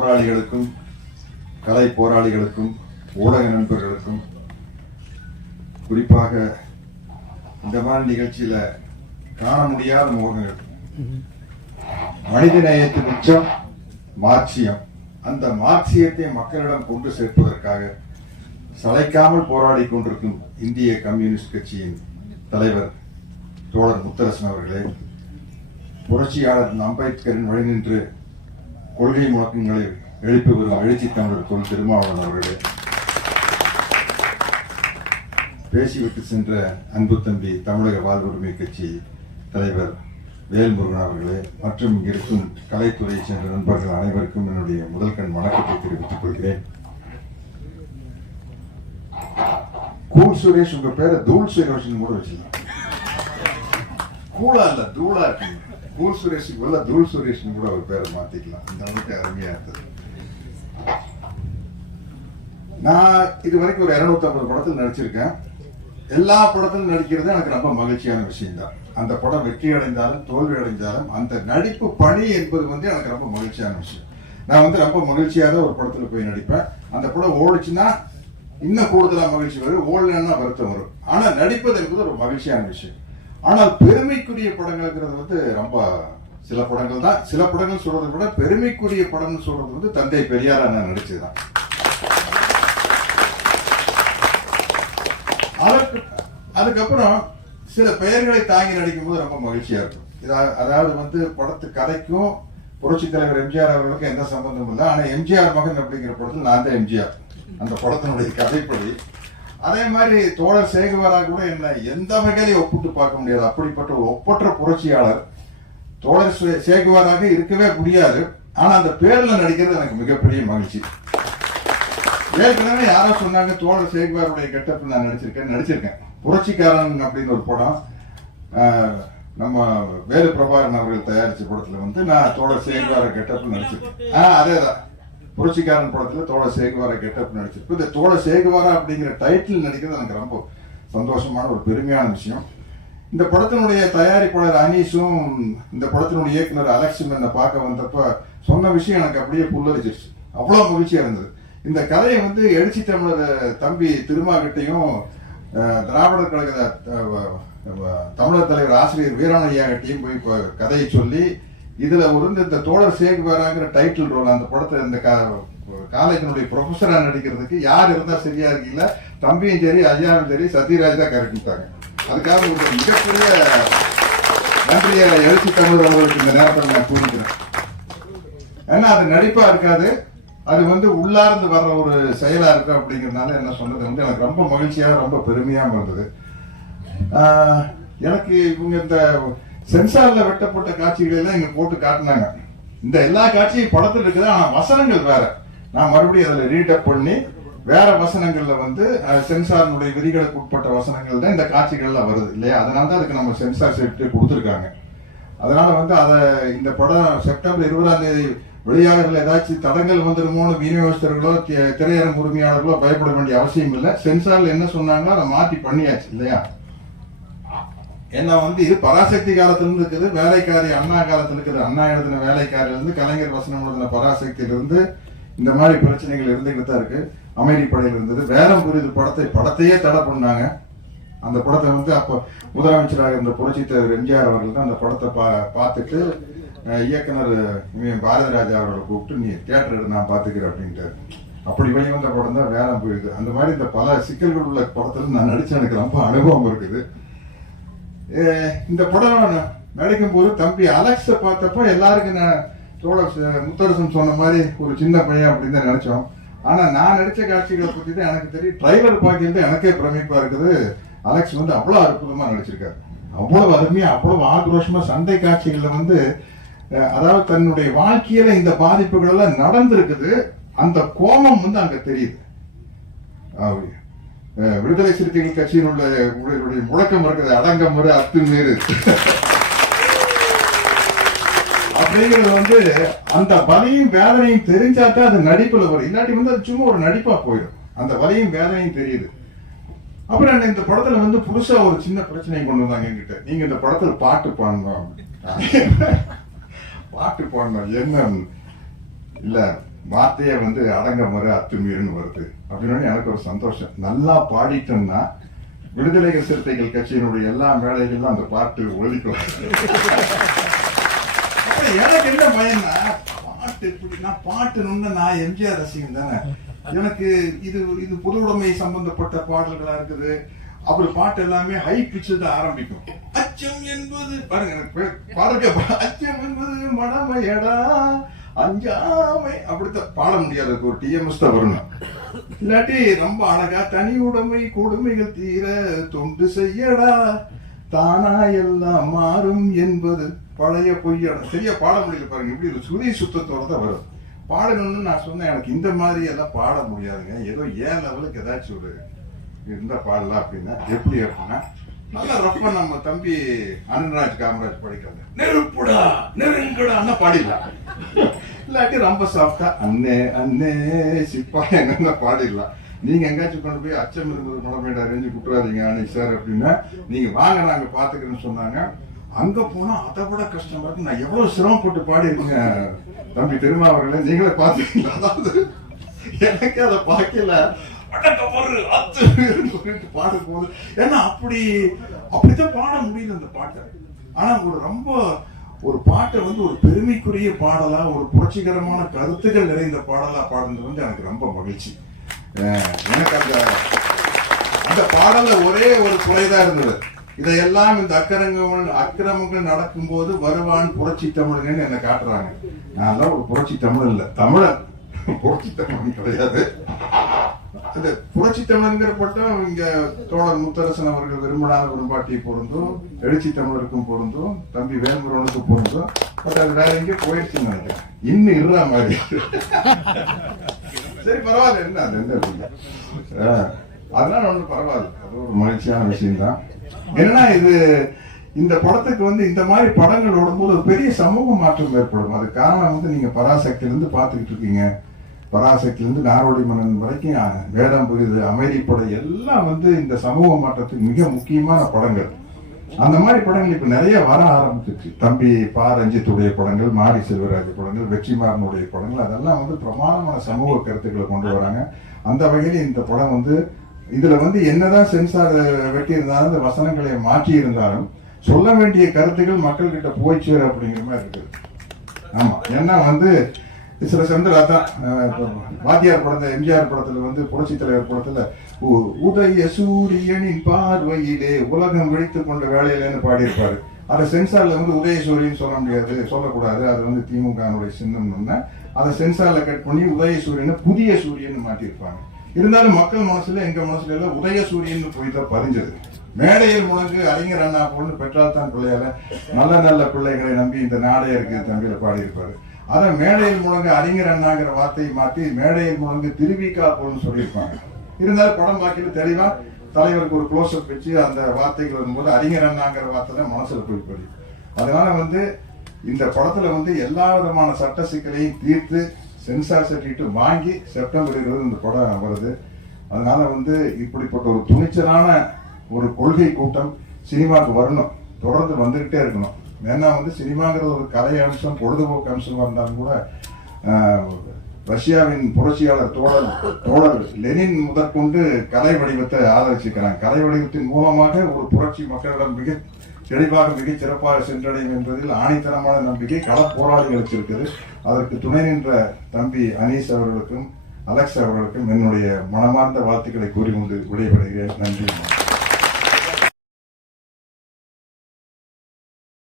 போராளிகளுக்கும் கலை போராளிகளுக்கும் ஊடக நண்பர்களுக்கும் குறிப்பாக இந்த மாதிரி நிகழ்ச்சியில காண முடியாத முகங்கள் மனித நேயத்தின் உச்சம் மார்க்சியம். அந்த மார்க்சியத்தை மக்களிடம் கொண்டு சேர்ப்பதற்காக சளைக்காமல் போராடி கொண்டிருக்கும் இந்திய கம்யூனிஸ்ட் கட்சியின் தலைவர் தோழர் முத்தரசன் அவர்களே, புரட்சியாளர் அம்பேத்கரின் வழி நின்று கொள்கை முழக்கங்களை எழுப்பி வரும் எழுச்சி தமிழர் தொல் திருமாவளவன் அவர்களே, பேசிவிட்டு சென்ற அன்பு தம்பி தமிழக வாழ்வுரிமை கட்சி தலைவர் வேல்முருகன் அவர்களே, மற்றும் இங்கிருக்கும் கலைத்துறையை சென்ற நண்பர்கள் அனைவருக்கும் என்னுடைய முதல் கண் வணக்கத்தை தெரிவித்துக் கொள்கிறேன். கூல் சுரேஷ், உங்க பேரை தூள் சுரேஷ் கூட வச்சிடலாம். கூலா இல்ல தூளா இருக்கு. கூல் சுரேஷுக்கு உள்ள தூள் சுரேஷ் கூட ஒரு பேரை மாத்திக்கலாம். இந்த அளவுக்கு அருமையா இருந்தது. நான் இது வரைக்கும் ஒரு 250 படத்தில் நடிச்சிருக்கேன். எல்லா படத்திலும் நடிக்கிறது எனக்கு ரொம்ப மகிழ்ச்சியான விஷயம் தான். அந்த படம் வெற்றி அடைந்தாலும் தோல்வி அடைந்தாலும் அந்த நடிப்பு பணி என்பது எனக்கு ரொம்ப மகிழ்ச்சியான விஷயம். நான் ரொம்ப மகிழ்ச்சியாக ஒரு படத்துல போய் நடிப்பேன். அந்த படம் ஓடிச்சுன்னா இன்னும் கூடுதலா மகிழ்ச்சி வரும், ஓடலன்னா வருத்தம் வரும். ஆனா நடிப்பது என்பது ஒரு மகிழ்ச்சியான விஷயம். ஆனால் பெருமைக்குரிய படங்கள்ங்கிறது ரொம்ப சில படங்கள் தான். சில படங்கள் சொல்றதை விட பெருமைக்குரிய படம்னு சொல்றது தந்தை பெரியாரா நான் நடிச்சதுதான். அதுக்கப்புறம் சில பெயர்களை தாங்கி நடிக்கும் போது ரொம்ப மகிழ்ச்சியா இருக்கும். அதாவது படத்து கதைக்கும் புரட்சி தலைவர் எம்ஜிஆர் அவர்களுக்கு எந்த சம்பந்தமும் இல்லை. ஆனா எம்ஜிஆர் மகன் அப்படிங்கிற படத்தில் நான் தான் எம்ஜிஆர், அந்த படத்தினுடைய கதைப்படி. அதே மாதிரி தோழர் சேகுவாரா கூட என்ன எந்த வகையிலையும் ஒப்பிட்டு பார்க்க முடியாது. அப்படிப்பட்ட ஒரு ஒப்பற்ற புரட்சியாளர் தோழர் சேகுவாராக இருக்கவே முடியாது. ஆனா அந்த பேர்ல நடிக்கிறது எனக்கு மிகப்பெரிய மகிழ்ச்சி. ஏற்கனவே யாரோ சொன்னாங்க தோழர் சேகுவாருடைய கெட்டப் நான் நடிச்சிருக்கேன். புரட்சிக்காரன் அப்படின்னு ஒரு படம் நம்ம வேலு பிரபாகரன் அவர்கள் தயாரிச்ச படத்துல நான் தோழர் சேகுவார கெட்டப் நடிச்சிருக்கேன். அதேதான், புரட்சிக்காரன் படத்துல தோழர் சேகுவாரா கெட்டப் நடிச்சிருக்கு. இந்த தோழர் சேகுவாரா அப்படிங்கிற டைட்டில் நடிக்கிறது எனக்கு ரொம்ப சந்தோஷமான ஒரு பெருமையான விஷயம். இந்த படத்தினுடைய தயாரிப்பாளர் அனீஸும் இந்த படத்தினுடைய இயக்குனர் அலெக்ஸும் என்னை பார்க்க வந்தப்ப சொன்ன விஷயம் எனக்கு அப்படியே புல்லரிச்சிருச்சு. அவ்வளவு மகிழ்ச்சியா இருந்தது. இந்த கதையை எழுச்சி தமிழர் தம்பி திருமாகிட்டையும் திராவிடர் கழக தமிழர் தலைவர் ஆசிரியர் வீராணையா கிட்டையும் போய் கதையை சொல்லி இதுல இந்த தோழர் சேகுவாராங்கிற டைட்டில் ரோல் அந்த படத்தை இந்த காலேஜினுடைய ப்ரொஃபஸரா நடிக்கிறதுக்கு யார் இருந்தா சரியா இருக்கீங்களா, தம்பியும் சரி ஐயாவும் சரி சத்யராஜ் தான் கரெக்டாங்க. அதுக்காக ஒரு மிகப்பெரிய நன்றிய எழுச்சி தமிழர் அவர்களுக்கு இந்த நேரத்தில் நான் கூறிக்கிறேன். ஏன்னா அது நடிப்பா இருக்காது, அது உள்ளார்ந்து வர்ற ஒரு செயலா இருக்கு. அப்படிங்கிறதுனால என்ன சொன்னது எனக்கு ரொம்ப மகிழ்ச்சியாக ரொம்ப பெருமையாக இருந்தது. எனக்கு இவங்க இந்த சென்சார்ல வெட்டப்பட்ட காட்சிகளை எல்லாம் இங்க போட்டு காட்டினாங்க. இந்த எல்லா காட்சியும் படத்தில் இருக்குது, ஆனா வசனங்கள் வேற. நான் மறுபடியும் அதுல ரீடப் பண்ணி வேற வசனங்கள்ல சென்சாரினுடைய விதிகளுக்கு உட்பட்ட வசனங்கள் தான் இந்த காட்சிகள்ல வருது இல்லையா. அதனாலதான் அதுக்கு நம்ம சென்சார் சர்டிபிகேட் கொடுத்துருக்காங்க. அதனால அத இந்த படம் செப்டம்பர் 20ஆம் தேதி வெளியாகிறதுல ஏதாச்சும் தடங்கள் வந்துடுமோன்னு விநியோகஸ்தர்களோ திரையரங்கு உரிமையாளர்களோ பயப்பட வேண்டிய அவசியம் இல்லை. சென்சார்ல என்ன சொன்னாங்களோ அதை மாற்றி பண்ணியாச்சு இல்லையா. ஏன்னா இது பராசக்தி காலத்துல இருக்குது, வேலைக்காரி அண்ணா காலத்துல இருக்குது. அண்ணா எழுதின வேலைக்காரில இருந்து கலைஞர் வசனம் எழுதின பராசக்தியில இருந்து இந்த மாதிரி பிரச்சனைகள் இருந்துகிட்டு தான் இருக்கு. அமைதிப்படையில் இருந்தது. வேலம் புரியுது படத்தையே தடை பண்ணாங்க. அந்த படத்தை அப்ப முதலமைச்சராக இருந்த புரட்சி தலைவர் எம்ஜிஆர் அவர்கள் தான் அந்த படத்தை பார்த்துட்டு இயக்குனர் பாரதி ராஜா அவர்களை கூப்பிட்டு நீ தியேட்டர் நான் பாத்துக்கிறேன் அப்படின்ட்டு அப்படி வெளிவந்த படம் தான் வேலம் புரியுது. அந்த மாதிரி இந்த பல சிக்கல்கள் உள்ள படத்துல நான் நடிச்ச எனக்கு ரொம்ப அனுபவம் இருக்குது. இந்த படம் நடிக்கும் போது தம்பி அலெக்ஸ பார்த்தப்ப எல்லாருக்கும் தோழர் முத்தரசன் சொன்ன மாதிரி ஒரு சின்ன பையன் அப்படின்னு தான் நினைச்சோம். ஆனா நான் நடிச்ச காட்சிகளை பத்தி தான் எனக்கு தெரியும். டிரைவர் பாக்கிட்டு எனக்கே பிரமிப்பா இருக்குது. அலெக்ஸ் அவ்வளவு அற்புதமா நடிச்சிருக்காரு. அவ்வளவு அருமையா அவ்வளவு ஆக்ரோஷமா சண்டை காட்சிகள்ல அதாவது தன்னுடைய வாழ்க்கையில இந்த பாதிப்புகள் எல்லாம் நடந்திருக்குது. அந்த கோபம் அங்க தெரியுது. விடுதலை சிறுத்தைகள் கட்சியினுடைய முழக்கம் இருக்குது, அடங்க முறை அத்துமீறு அப்படிங்கிறது அந்த வலியும் வேதனையும் தெரிஞ்சாதான் அது நடிப்புல வரும். இல்லாட்டி அது சும்மா ஒரு நடிப்பா போயிடும். அந்த வலியும் வேதனையும் தெரியுது. அப்புறம் இந்த படத்துல புதுசா ஒரு சின்ன பிரச்சனை கொண்டு வந்தாங்க என்கிட்ட. நீங்க இந்த படத்துல பாட்டு பாடணும், பாட்டு பாடணும் என்ன இல்ல வார்த்தையை வந்து அடங்க முறை அத்துமீறுன்னு வருது அப்படின்னு எனக்கு ஒரு சந்தோஷம். நல்லா பாடிட்டோம்னா விடுதலை சிறுத்தைகள் கட்சியினுடைய எல்லா மேடைகளிலும் அந்த பாட்டு ஒழிக்கும். எனக்கு என்ன பயன்னா, பாட்டு எப்படின்னா பாட்டுன்னு நான் எம்ஜிஆர் ரசிகன் தானே, எனக்கு இது இது பொது உடைமை சம்பந்தப்பட்ட பாடல்களா இருக்குது. அப்புறம் பாட்டு எல்லாமே ஹை பிச்சு தான் ஆரம்பிக்கும். அச்சம் என்பது பாருங்க பாருங்க, அச்சம் என்பது மனமையடா அஞ்சாமை, அப்படித்தான் பாட முடியாது. ஒரு டிஎம்எஸ் தான் வரணும். இல்லாட்டி ரொம்ப அழகா தனி உடைமை கொடுமைகள் தீர தொண்டு செய்யடா தானா எல்லாம் மாறும் என்பது பழைய பொய்யடா. சரியா பாட முடியல பாருங்க. இப்படி சுதி சுத்தத்தோட தான் வரும். பாடணும்னு நான் சொன்னேன், எனக்கு இந்த மாதிரி எல்லாம் பாட முடியாதுங்க, ஏதோ ஏன் லெவலுக்கு ஏதாச்சும் ஒரு இருந்தா பாடலாம் அப்படின்னா. எப்படி அப்படின்னா, நல்லா ரப்ப நம்ம தம்பி அனுராஜ் காமராஜ் படிக்கிறாங்க, நெருப்புடா நெருங்குடா பாடிடலாம். இல்லாட்டி ரொம்ப சாஃப்டா அண்ணே அண்ணே சிப்பா என்ன பாடிடலாம். நீங்க எங்காச்சும் கொண்டு போய் அச்சம் இருந்தது மடமேடா ரேஞ்சு குட்டுறாதீங்க அன்னைக்கு சார் அப்படின்னா, நீங்க வாங்க நாங்க பாத்துக்கிறேன்னு சொன்னாங்க. அங்க போனா அதை விட கஷ்டமா இருக்கு. நான் எவ்வளவு சிரமப்பட்டு பாடி இருக்கீங்க தம்பி திருமாவர்களே, நீங்களே பாத்தீங்களா? அதாவது எனக்கு அதை பார்க்கல பாடும் போது, ஏன்னா அப்படித்தான் பாட முடியல அந்த பாட்டை. ஆனா ரொம்ப ஒரு பாட்டை வந்து ஒரு பெருமைக்குரிய பாடலா, ஒரு புரட்சிகரமான கருத்துக்கள் நிறைந்த பாடலா பாடுறது வந்து எனக்கு ரொம்ப மகிழ்ச்சி. எனக்கு அந்த பாடல ஒரே ஒரு குறைதான் இருந்தது. இதையெல்லாம் இந்த அக்கிரமங்கள் நடக்கும் போது வருவான் புரட்சி தமிழன்னு என்ன காட்டுறாங்க. நான் தான் ஒரு புரட்சி தமிழ் இல்ல, தமிழன். புரட்சி தமிழன் கிடையாது. அந்த புரட்சி தமிழன்கிற பட்டம் இங்க தோழர் முத்தரசன் அவர்கள் விரும்பினாத விரும்பாட்டியை பொருந்தும், எழுச்சி தமிழருக்கும் பொருந்தும், தம்பி வேல்முருகனுக்கு பொருந்தும். பட் அது வேற எங்கேயும் போயிடுச்சுன்னு நினைக்கிறேன். இன்னும் இருற மாதிரி. சரி பரவாயில்ல, என்ன அது என்ன அதனால ஒன்றும் பரவாயில்ல, அது ஒரு மகிழ்ச்சியான விஷயம் தான். ஏன்னா இது இந்த படத்துக்கு வந்து இந்த மாதிரி படங்கள் ஓடும்போது ஒரு பெரிய சமூக மாற்றம் ஏற்படும். அது காரணம் வந்து நீங்க பராசக்தியிலிருந்து பார்த்துக்கிட்டு இருக்கீங்க. பராசக்தியிலிருந்து நாரோடி மன்னன் வரைக்கும் வேடம் புரியுது, அமைதிப்படை எல்லாம் வந்து இந்த சமூக மாற்றத்துக்கு மிக முக்கியமான படங்கள். அந்த மாதிரி படங்கள் இப்ப நிறைய வர ஆரம்பிச்சிருச்சு. தம்பி பா ரஞ்சித்துடைய படங்கள், மாரி செல்வராஜ் படங்கள், வெற்றிமாறனுடைய படங்கள், அதெல்லாம் வந்து பிரமாணமான சமூக கருத்துக்களை கொண்டு வராங்க. அந்த வகையில் இந்த படம் வந்து இதுல வந்து என்னதான் சென்சார் வெட்டி இருந்தாலும், இந்த வசனங்களை மாற்றி இருந்தாலும் சொல்ல வேண்டிய கருத்துக்கள் மக்கள் கிட்ட போய்ச்சேரு அப்படிங்கிற மாதிரி இருக்குது. ஆமா, ஏன்னா வந்து சில சந்தர் அதான் வாத்தியார் படத்துல, எம்ஜிஆர் படத்துல வந்து புரட்சி தலைவர் படத்துல உதய சூரியனின் பார்வையிலே உலகம் விழித்துக் கொண்ட வேலையிலேன்னு பாடியிருப்பாரு. அதை சென்சார்ல வந்து உதய சூரியன் சொல்ல முடியாது, சொல்லக்கூடாது, அது வந்து திமுகனுடைய சின்னம்னு அதை சென்சார்ல கட் பண்ணி உதய சூரியனை புதிய சூரியன் மாட்டியிருப்பாங்க. இருந்தாலும் மக்கள் மனசுல, எங்க மனசுல எல்லாம் உதய சூரியன் போய்தான் பதிஞ்சது. மேடையில் முழங்கு அறிஞர் அண்ணா பொண்ணு பெற்றால் தான் பிள்ளையால நல்ல நல்ல பிள்ளைகளை நம்பி இந்த நாடே இருக்கு தம்பியில பாடியிருப்பாரு. அதை மேடையில் முழங்கு அறிஞர் அண்ணாங்கிற வார்த்தையை மாற்றி மேடையில் முழங்கு திருவிக்கா போல்னு சொல்லியிருப்பாங்க. இருந்தாலும் படம் பார்க்கல தெளிவா தலைவருக்கு ஒரு க்ளோஸ்அப் வச்சு அந்த வார்த்தைகள் வரும்போது அறிஞர் அண்ணாங்கிற வார்த்தை தான் மனசுல போய் படி. அதனால வந்து இந்த படத்துல வந்து எல்லா விதமான சட்ட சிக்கலையும் தீர்த்து சென்சார் சர்டிஃபிகேட் வாங்கி செப்டம்பர் 20 இந்த படம் வருது. அதனால வந்து இப்படிப்பட்ட ஒரு துணிச்சலான ஒரு கொள்கை கூட்டம் சினிமாவுக்கு வரணும், தொடர்ந்து வந்துகிட்டே இருக்கணும். ஏன்னா வந்து சினிமாங்கிறது ஒரு கலை அம்சம், பொழுதுபோக்கு அம்சமா இருந்தாலும் கூட ரஷ்யாவின் புரட்சியாளர் தோழர் லெனின் முதற்கொண்டு கலை வடிவத்தை ஆதரிச்சிருக்கிறாங்க. கலை வடிவத்தின் மூலமாக ஒரு புரட்சி மக்களிடம் மிக தெளிவாக மிகச் சிறப்பாக சென்றடையும் என்பதில் ஆணித்தனமான நம்பிக்கை கள போராளிகளுக்கு இருக்குது. அதற்கு துணை நின்ற தம்பி அனீஸ் அவர்களுக்கும் அலெக்ஸ் அவர்களுக்கும் என்னுடைய மனமார்ந்த வாழ்த்துக்களை கூறிக்கொண்டு விடைபெறுகிறேன். நன்றி.